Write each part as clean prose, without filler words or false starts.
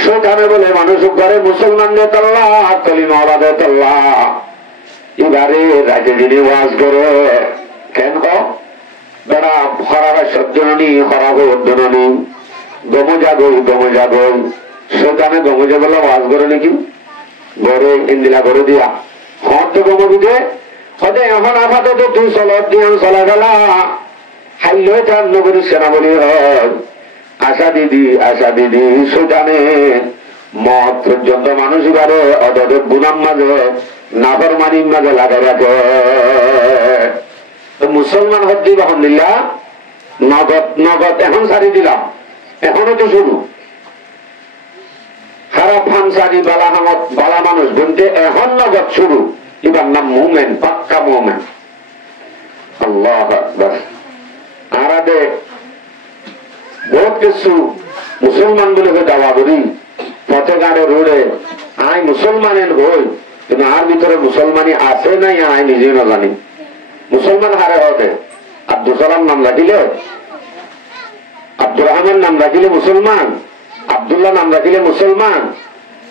সেখানে বলে মানুষ ঘরে মুসলমান নেতাল্লাহ কলিমা দেতাল্লাহ এবারে রাজে দিনে ওয়াজ করে কেন বেড়া হরাবার সজ্জননী হরাবো অর্জননী গমজাগই সেখানে গমজাগলা ওয়াজ করে নাকি গড়ে ইন্দিলা করে দিয়া হত গম বুঝে হতে এখন আপাতত তুই চলত দিয়ে চলা গেলা হাইল তার নগরী সেনাবলী হয় আশা দিদি সেখানে মত পর্যন্ত মানুষ বারে অদর গুনাম মাঝে নাফর মানির মাঝে লাগাই রাখে মুসলমান হদ্দি আলহামদুলিল্লাহ নগদ এখন সারি দিলাম এখনো তো শুরু খারাপ ফানসারি বালা মানুষ বলতে এখন নগদ শুরু এবার নাম মুমেন্ট পাক্কা মুমেন্ট আল্লাহ আকবার আর আগে বহুত কিছু মুসলমান বলে দাওয়া করি পথে গাড়ে রোডে আই মুসলমানের বই কিন্তু আর ভিতরে মুসলমানি আছে নাই আই নিজেই না জানি মুসলমান হারে হতে আব্দুল সালাম নাম রাখিলে আব্দুর রহমান নাম রাখিলে মুসলমান আব্দুল্লাহ নাম রাখিলে মুসলমান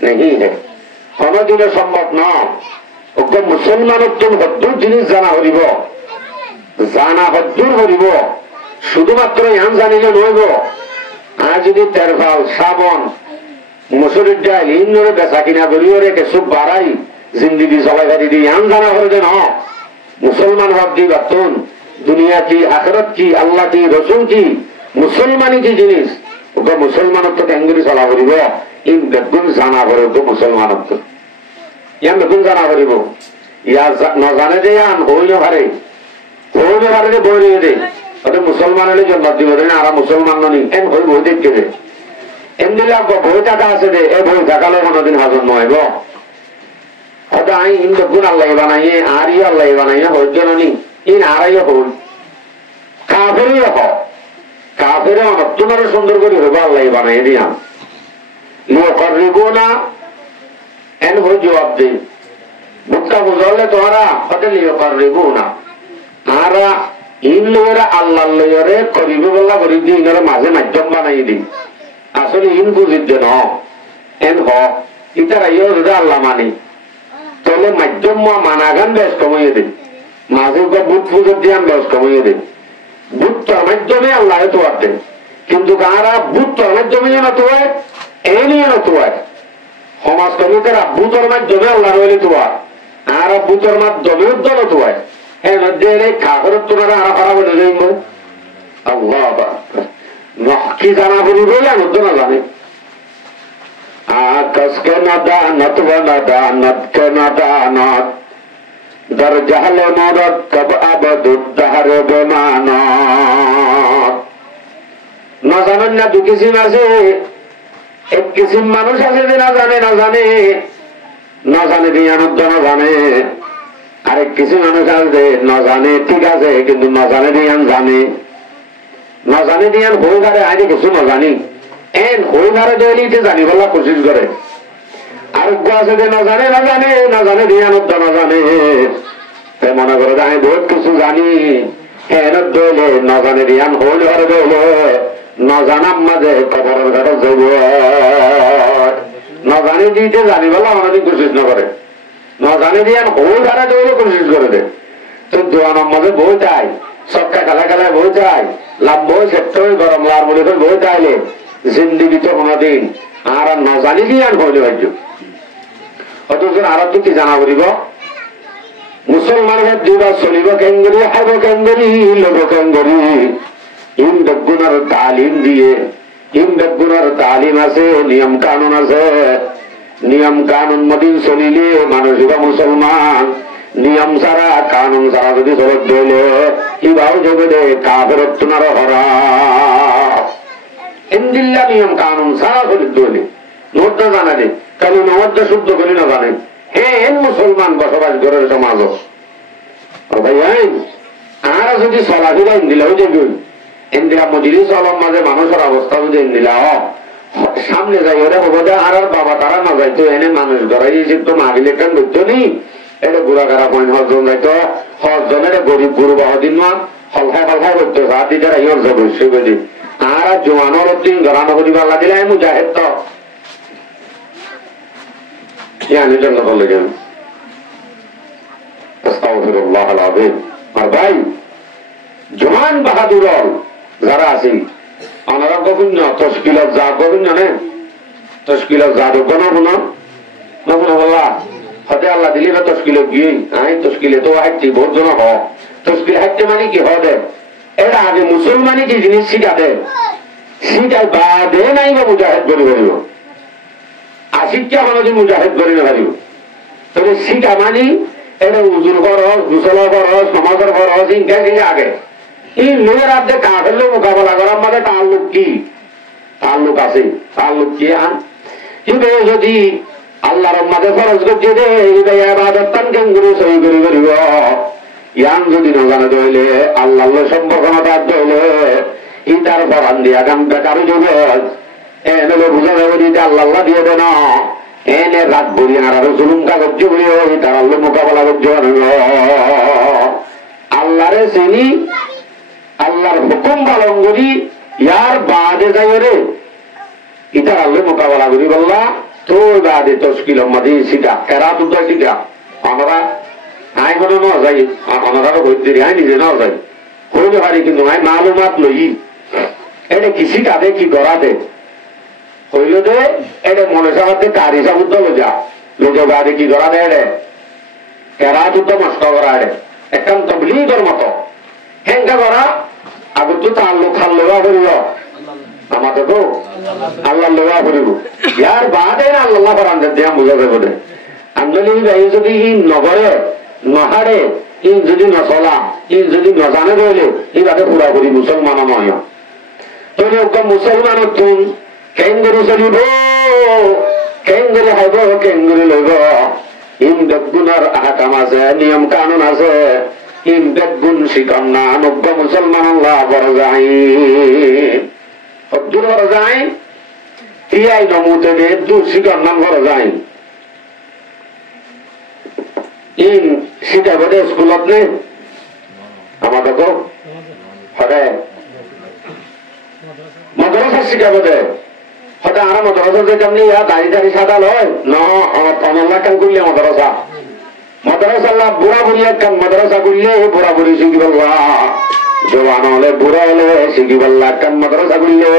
নেই হে কোনদিনে সম্ভব নয় ওকে মুসলমানত্ব হদ্দুর জিনিস জানা হরিব জানা হদ্দুর হরিব শুধুমাত্র ইহান জানিলে নইব আর যদি তেরফাল শ্রাবণ মুসুরির ডাল ইন্দরে বেচা কিনা করিও রে কিছু বাড়াই জিন্দিগি চলাই পারি দি ইহান জানা হরে ন মুসলমান হক দি বাতুন দুনিয়া কি আখেরাত কি আল্লাহ কি রসুল কি মুসলমানি কি জিনিস ওকে মুসলমানত্ব কেঙ্গুরি চলা করিব ই বেগুন জানা করে ওকে মুসলমানত্ব ইয়ান বেগুন জানা করিব ইয়া নজানে যে ইয়ান হইল হারে বই নিয়ে দে ওদের মুসলমান হলে জন্ম দিব দেন আর মুসলমান ননি এন হই বই দেখতে দে এম দিলে বই টাকা আছে দে এ বই টাকালে কোনোদিন হাজর নয় হয়তো আই ইন বেগুন আল্লাহ বানাইয়ে আর ই আল্লাহ বানাইয়ে হইজ ননি ইন আড়াইয়ে হই কাফেরই হোক কাফেরে তোমার সুন্দর করে হইব আল্লাহ বানাই দিয়া লিব না এন হই জবাব দে বুকটা বুঝলে তোরা হতে লিব না আর ইন লইরে আল্লাহ লইরে করিব বলা করি দি ইনরে মাঝে মাধ্যম বানাই দি আসলে ইন বুঝিত যে ন এন হ ইতারা ইয়ে যদি আল্লাহ মানি তাহলে মাধ্যম মানাগান বেশ কমাইয়ে দিন মাঝে বুট পুজোর দিয়ে বেশ কমাইয়ে দিন বুট তোর মাধ্যমে আল্লাহ তোয়ার দেন কিন্তু তারা বুট তোর মাধ্যমে তো হয় এ নিয়ে তো হয় সমাজ কমিতারা বুতর মাধ্যমে আল্লাহ রইলে তোয়ার আর বুতর মাধ্যমে উদ্দল তো হয় হ্যাঁ কাগরের তোরা আরা খারাপ হয়ে যাইব আল্লাহ কি জানা বলি বলে আমি তো না জানি आकस के नदानत व नदानत के नदानत दर जहल मुरत कब अबदुद्दहर बेमानत न जानेन ना दु किसिम আছে এক কিসিম মানুষ আছে যে না জানে দিয়ানত না জানে আরেক কিসিম মানুষ আছে না জানে ঠিক আছে কিন্তু না জানে দিয়ান জানে না জানে দিয়ান হয়ে গেলে আগে কিছু না জানি এন হই মারে দলিতে জানি বলা কোশিশ করে আর আছে যে না জানে দিয়ানত না জানে তাই মনে করে আমি বহুত কিছু জানি এন দলে না জানে দিয়ান হইল আর দলে না জানাম মাঝে কবরের ঘাটে যাব না জানি দিতে জানি বলা অনেক কোশিশ না করে না জানি দিয়ান হইল আর দলে কোশিশ করে দে তো দোয়ানোর মাঝে বই চাই সবকা খেলায় বই চাই লাভ বই সেটাই গরম লার বলে বই চাইলে জিন্দিগি তো কোনদিন আর না জানি দিয়ান হইলে ভাজ্য অথচ আর কি জানা করিব মুসলমানের দিবা চলিব কেঙ্গরি খাব কেঙ্গরি লব কেঙ্গরি ইন বেগুনার তালিম দিয়ে ইন বেগুনার তালিম আছে নিয়ম কানুন আছে নিয়ম কানুন মদিন চলিলে মানুষরা মুসলমান নিয়ম ছাড়া কানুন ছাড়া যদি চলত দিলে ইবাও যাবে দে কাফেরত তোমার হরা ইন্দিল্লা নিয়ম কানুন ছাড়া চলিত দিলে নোটটা জানা নেই কারণ নোটটা শুদ্ধ করি না জানে হ্যাঁ মুসলমান বসবাস করে সমাজ ভাই আর যদি চলাফেরা ইন্দিলাও দেখি ইন্দিরা মজুরি চলার মাঝে মানুষের অবস্থা যদি ইন্দিলা সামনে যাই ওরা হবো আর বাবা তারা না যাইতো এনে মানুষ গড়াইছে তো মাগিলে কেন বুঝতো নি এটা বুড়া গাড়া পয়েন্ট হজন যাইতো হজনের গরিব গুরু বাহদিন না হলফাই করতো সাত দিতে ইহর যে বৈশ্য বুঝি আর জোয়ানোর দিন গড়ানো করিবার লাগিলে মুজাহেদ তো ইয়ানি জন্য বলে গেল আস্তাগফিরুল্লাহ আল-আযীম। আর ভাই জওয়ান বাহাদুর যারা আছেন ওনারা কখন তশকিলত যা কখন জানেন, তশকিলত যা কোন না নবুনা বললা হতে আল্লাহ দিলি বা তশকিলত গিয়ে আই তশকিলে তো হাইতে বহুত জন হ তশকিল হাইতে মানে কি হবে এরা আগে মুসলমানি যে জিনিস শিখাতে শিখাই বাদে নাই বা মুজাহিদ করে পারিব আশিক্ষা কোনোদিন মুজাহিদ করে না পারিব। তবে শিখা মানি এটা উজুর খরচ গুসল খরচ সমাজের খরচ ইনকা শিখে আগে এই লোকের হাতে কাঁদলে মোকাবেলা করার মাঝে তাল্লুক কি তাল্লুক আছে তাল্লুক কি আন কিন্তু যদি আল্লাহর মাঝে খরচ করছে রে ইবাদত কেঙ্গুরু সহি করে করিব ইয়ান যদি নজানে দইলে আল্লাহ সম্পর্কতা দইলে ই তার ফরান দিয়া কাম বেকারি জগৎ এনে বুঝা যাবে দিতে আল্লাহ দিয়ে দে না এনে রাত বলি আর আরো জুলুম কাগজ বলিও তার আল্লাহ মোকাবেলা করছে আল্লাহরে চিনি আল্লাহর হুকুম পালন করি ইয়ার বাদে যাই রে ইটার আল্লাহ মোকাবেলা করি বললা তোর বাদে তশকিল মাঝে শিখা এরা তো শিখা আমরা আই মনে ন যাই আমারও বৈদ্যুতিক আই নিজে নাও যাই হইলে পারি কিন্তু আই মালুমাত লই এটা কি শিখা দে কি করা দে হইল দে এটা মনে সাহায্যে কার হিসাব উদ্যোগ যা লোকে বাদে কি করা দে রে এরা তো নষ্ট করা রে একান্ত তবলীগের মতো হেঙ্গা করা আগে তো তার লোক খাল লোয়া করিব আমাদের তো আল্লাহ লোয়া করিব ইয়ার বাদে আল্লাহ করান দিয়া বোঝা যাবে বলে আন্দোলন যদি ই নগরে নহারে ই যদি নচলা ই যদি নজানে রইলে ই বাদে পুরাপুরি মুসলমান নয় তবে মুসলমান তুন কেঙ্গুরি চলিব কেঙ্গুরি খাইব কেঙ্গুরি লইব ইম বেগুণের হাকাম আছে নিয়ম কানুন আছে ইম বেগুণ শিকন না নব্য মুসলমান আল্লাহ বড় যাই দূর বড় যাই তিয়াই নমুতে দে দূর শিকন নাম বড় যাই ইন শিখা বোধে স্কুলত নে আমাদের হরে মাদ্রাসা শিখা বোধে হয়তো আর মাদ্রাসা যে কেমনি দাঁড়িয়ে দাঁড়িয়ে সাদা লয় ন আমার কাম করলে মাদ্রাসা মাদ্রাসা বুড়া বুড়ি একখান মাদ্রাসা করলে বুড়া বুড়ি শিখি বলবা জওয়ান হলে বুড়া হলে শিখি বললা একখান মাদ্রাসা করলে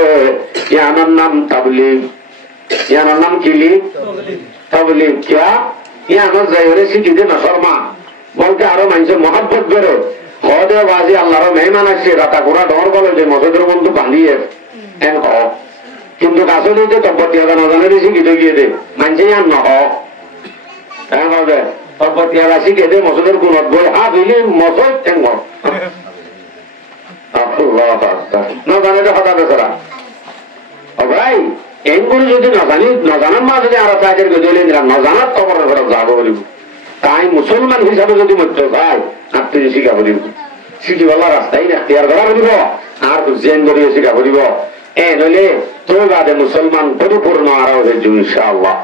ইয়ানোর নাম তাবলিগ ইয়ানোর নাম কিলি তাবলিগ কিয়া ইয়ানোর যাই হলে শিখি দে না শর্মা বলতে আরো মানুষের মহাব্বত বেরো হদে বাজি আল্লাহর মেহমান আসছে রাতা ঘোড়া ডর বলে যে মসজিদের বন্ধু বাঁধিয়ে এন হ কিন্তু আসলে যে তব্বতি নজনের শিখিত গিয়ে দে মানছে আর নহ হবে তব্বতি শিখে দে মসজিদের গুণত বই হা দিলি মসজিদ টেঙ্গ নজানে হঠাৎ ছাড়া ভাই এইগুলো যদি নজানি নজানার মা যদি আরো কাজের গজলে নজানার খবর যাব বলিব তাই মুসলমান হিসাবে যদি মরতে ভাই আপনি শিখা বলিব শিখি বলা রাস্তাই না ইয়ার ধরা বলিব আর জেন ধরিয়ে শিখা বলিব এ নইলে তোর বাদে মুসলমান পরিপূর্ণ আরো ইনশাআল্লাহ।